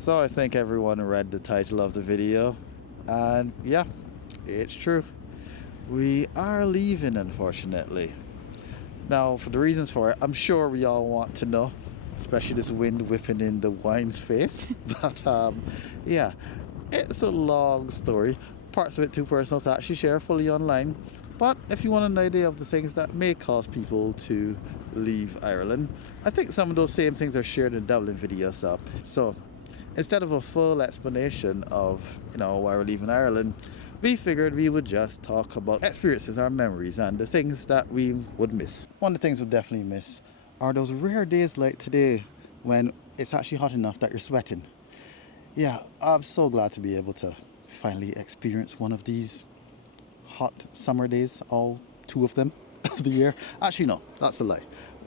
So I think everyone read the title of the video, and yeah, it's true. We are leaving, unfortunately. Now, for the reasons for it, I'm sure we all want to know, especially this wind whipping in the wine's face. But yeah, it's a long story. Parts of it too personal to actually share fully online. But if you want an idea of the things that may cause people to leave Ireland, I think some of those same things are shared in Dublin videos. So instead of a full explanation of, why we're leaving Ireland, we figured we would just talk about experiences, our memories, and the things that we would miss. One of the things we'll definitely miss are those rare days like today when it's actually hot enough that you're sweating. Yeah, I'm so glad to be able to finally experience one of these hot summer days, all two of them of the year. Actually, no, that's a lie.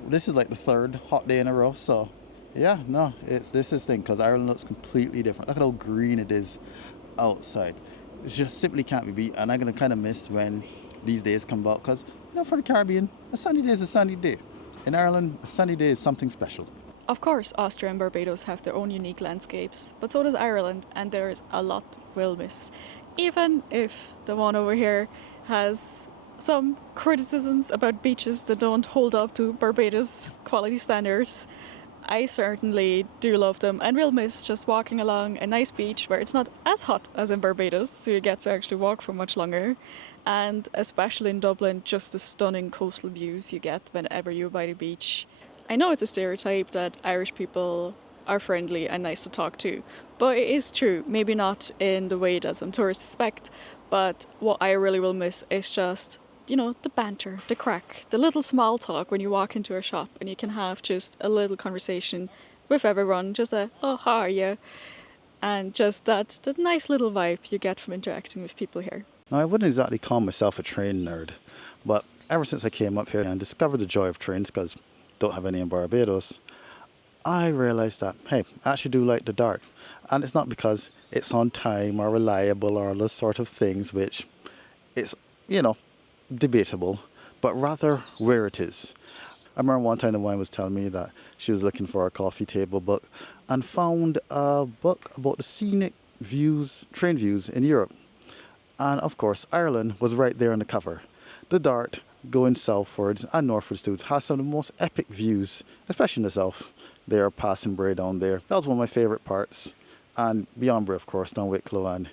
This is like the third hot day in a row, so yeah, no, this is thing, because Ireland looks completely different. Look at how green it is outside. It just simply can't be beat, and I'm going to kind of miss when these days come about, because, for the Caribbean, a sunny day is a sunny day. In Ireland, a sunny day is something special. Of course, Austria and Barbados have their own unique landscapes, but so does Ireland, and there's a lot we'll miss. Even if the one over here has some criticisms about beaches that don't hold up to Barbados quality standards, I certainly do love them, and will miss just walking along a nice beach where it's not as hot as in Barbados, so you get to actually walk for much longer. And especially in Dublin, just the stunning coastal views you get whenever you're by the beach. I know it's a stereotype that Irish people are friendly and nice to talk to, but it is true. Maybe not in the way that some tourists suspect, but what I really will miss is just, the banter, the crack, the little small talk when you walk into a shop and you can have just a little conversation with everyone, just oh, how are you? And just that nice little vibe you get from interacting with people here. Now, I wouldn't exactly call myself a train nerd, but ever since I came up here and discovered the joy of trains, because don't have any in Barbados, I realised that, hey, I actually do like the Dart. And it's not because it's on time or reliable or those sort of things, which it's, debatable, but rather where it is. I remember one time the wine was telling me that she was looking for a coffee table book and found a book about the scenic views, train views in Europe. And of course, Ireland was right there on the cover. The Dart, going southwards and northwards too, has some of the most epic views, especially in the south. They are passing Bray down there. That was one of my favourite parts. And beyond Bray, of course, down Wicklow. And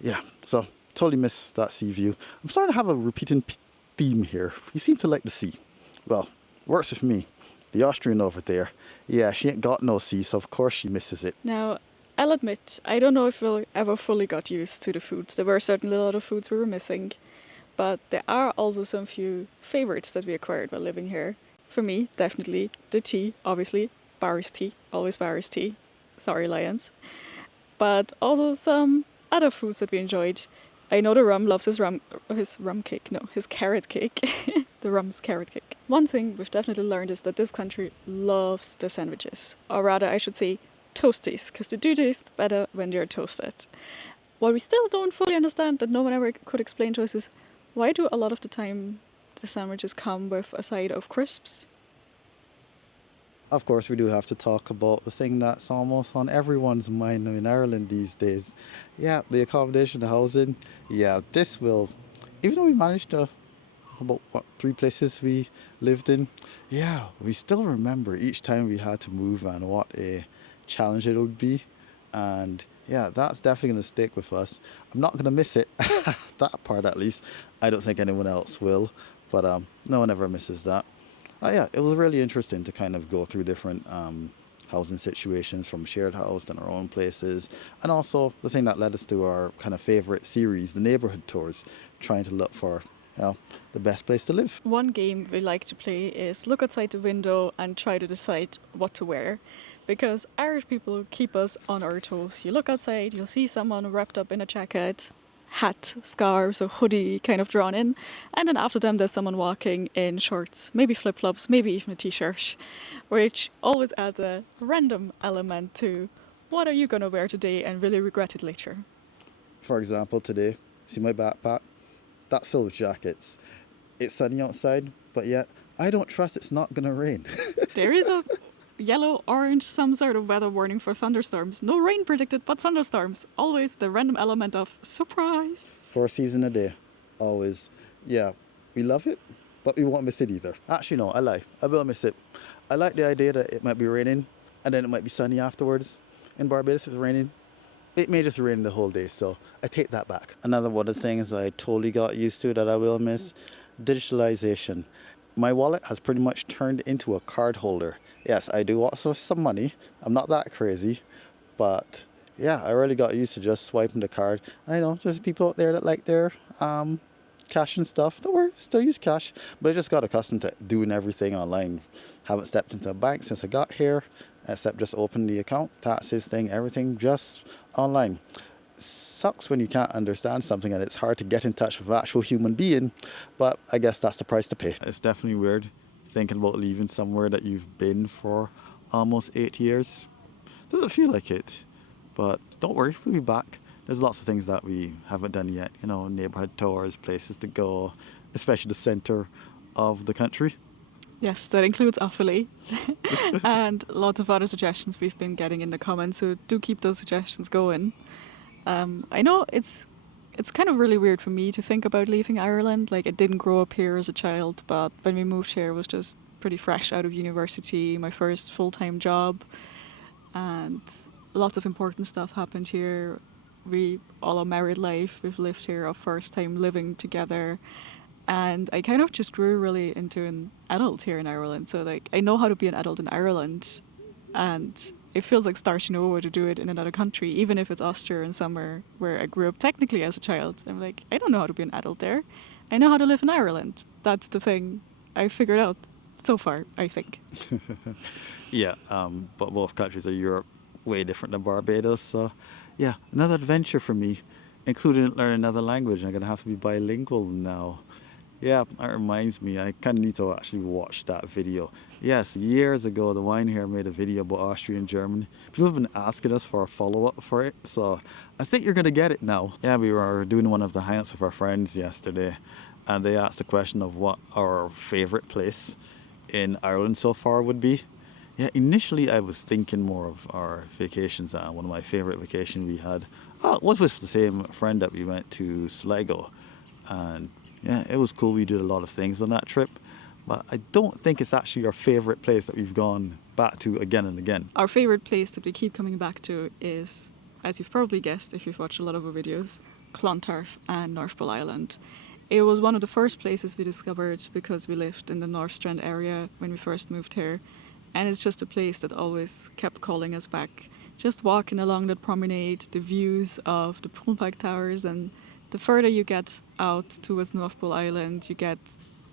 yeah, so totally miss that sea view. I'm starting to have a repeating theme here. You seem to like the sea. Well, works with me. The Austrian over there, yeah, she ain't got no sea, so of course she misses it. Now, I'll admit, I don't know if we'll ever fully got used to the foods. There were certainly a lot of foods we were missing, but there are also some few favourites that we acquired while living here. For me, definitely the tea, obviously, Barry's tea, always Barry's tea. Sorry, Lions. But also some other foods that we enjoyed. I know the rum loves his carrot cake. The rum's carrot cake. One thing we've definitely learned is that this country loves their sandwiches. Or rather, I should say toasties, because they do taste better when they're toasted. What we still don't fully understand, that no one ever could explain to us, is why do a lot of the time the sandwiches come with a side of crisps? Of course, we do have to talk about the thing that's almost on everyone's mind in Ireland these days. Yeah, the accommodation, the housing. Yeah, this will, even though we managed to, about 3 places we lived in, yeah, we still remember each time we had to move and what a challenge it would be. And yeah, that's definitely going to stick with us. I'm not going to miss it, that part at least. I don't think anyone else will, but no one ever misses that. Yeah, it was really interesting to kind of go through different housing situations, from shared house and our own places, and also the thing that led us to our kind of favourite series, the neighbourhood tours, trying to look for the best place to live. One game we like to play is look outside the window and try to decide what to wear, because Irish people keep us on our toes. You look outside, you'll see someone wrapped up in a jacket, hat, scarves, or hoodie kind of drawn in, and then after them there's someone walking in shorts, maybe flip-flops, maybe even a t-shirt, which always adds a random element to what are you going to wear today and really regret it later. For example, today, see my backpack? That's filled with jackets. It's sunny outside, but yet I don't trust it's not going to rain. There is a yellow, orange, some sort of weather warning for thunderstorms. No rain predicted, but thunderstorms. Always the random element of surprise. 4 seasons a day, always. Yeah, we love it, but we won't miss it either. Actually, no, I lie. I will miss it. I like the idea that it might be raining and then it might be sunny afterwards. In Barbados, if it's raining, it may just rain the whole day, so I take that back. Another one of the things I totally got used to that I will miss, digitalization. My wallet has pretty much turned into a card holder. Yes, I do also have some money. I'm not that crazy, but yeah, I really got used to just swiping the card. I know there's people out there that like their cash and stuff. Don't worry, still use cash, but I just got accustomed to doing everything online. Haven't stepped into a bank since I got here, except just open the account, taxes thing, everything just online. Sucks when you can't understand something and it's hard to get in touch with an actual human being, but I guess that's the price to pay. It's definitely weird thinking about leaving somewhere that you've been for almost 8 years. Doesn't feel like it, but don't worry, we'll be back. There's lots of things that we haven't done yet, you know, neighborhood tours, places to go, especially the center of the country. Yes, that includes Offaly and lots of other suggestions we've been getting in the comments, so do keep those suggestions going. I know it's kind of really weird for me to think about leaving Ireland. Like, I didn't grow up here as a child, but when we moved here, I was just pretty fresh out of university, my first full-time job, and lots of important stuff happened here. We all are married life. We've lived here our first time living together. And I kind of just grew really into an adult here in Ireland. So, like, I know how to be an adult in Ireland. And it feels like starting over to do it in another country, even if it's Austria and somewhere where I grew up technically as a child. I'm like, I don't know how to be an adult there. I know how to live in Ireland. That's the thing I figured out so far, I think. Yeah, but both countries of Europe way different than Barbados. So, yeah, another adventure for me, including learning another language. I'm gonna have to be bilingual now. Yeah, that reminds me, I kind of need to actually watch that video. Yes, years ago, the Wine here made a video about Austria and Germany. People have been asking us for a follow-up for it, so I think you're gonna get it now. Yeah, we were doing one of the hangouts with our friends yesterday, and they asked the question of what our favorite place in Ireland so far would be. Yeah, initially I was thinking more of our vacations. One of my favorite vacations we had was with the same friend that we went to Sligo, and yeah, it was cool. We did a lot of things on that trip, but I don't think it's actually our favorite place that we've gone back to again and again. Our favorite place that we keep coming back to is, as you've probably guessed if you've watched a lot of our videos, Clontarf and North Pole Island. It was one of the first places we discovered because we lived in the North Strand area when we first moved here, and it's just a place that always kept calling us back. Just walking along that promenade, the views of the Poolpike Towers, and the further you get out towards North Pole Island, you get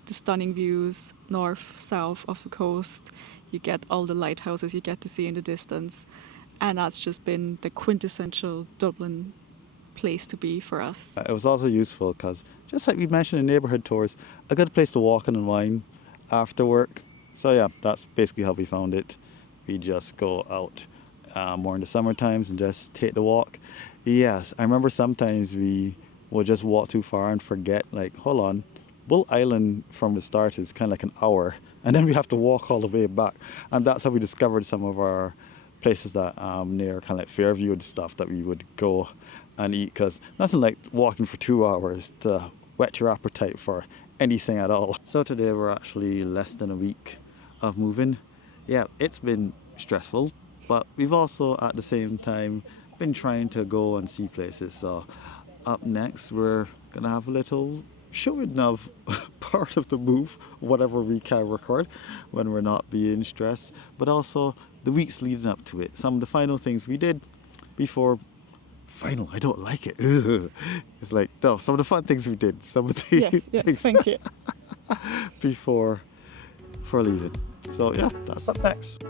the stunning views north, south of the coast. You get all the lighthouses you get to see in the distance. And that's just been the quintessential Dublin place to be for us. It was also useful because, just like we mentioned in neighbourhood tours, a good place to walk and unwind after work. So yeah, that's basically how we found it. We just go out more in the summer times and just take the walk. Yes, I remember sometimes we would just walk too far and forget, like, hold on, Bull Island from the start is kind of like an hour, and then we have to walk all the way back. And that's how we discovered some of our places that near kind of like Fairview and stuff that we would go and eat, because nothing like walking for 2 hours to whet your appetite for anything at all. So today we're actually less than a week of moving. Yeah, it's been stressful, but we've also at the same time been trying to go and see places. So up next we're gonna have a little showing of part of the move, whatever we can record when we're not being stressed, but also the weeks leading up to it, some of the final things we did before. Final, I don't like it. Ugh. It's like, no, some of the fun things we did, some of the Yes, things thank you. before leaving. So yeah, that's up next.